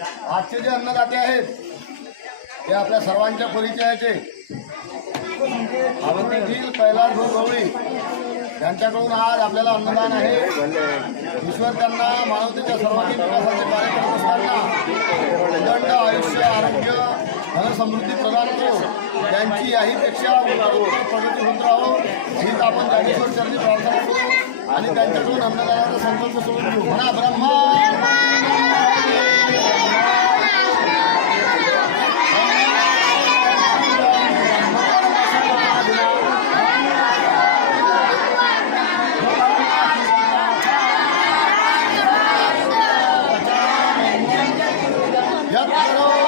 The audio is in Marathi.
आजचे जे अन्नदाते आहेत ते आपल्या सर्वांच्या परिचयाचे अमरावतीतील कैलास भाऊ गवळी यांच्याकडून आज आपल्याला अन्नदान आहे। ईश्वर त्यांना मानवतेच्या सर्वांगीण विकासाचे कार्य करत असताना उदंड आयुष्य आरोग्य धनसमृद्धी प्रदान करो, त्यांची याहीपेक्षा प्रगती होत राहो हीच आपण ज्ञानेश्वर चरणी प्रार्थना करू आणि त्यांच्याकडून अन्नदानाचा संकल्प सोडून घेऊ। म्हणा ब्रह्मा यत् करो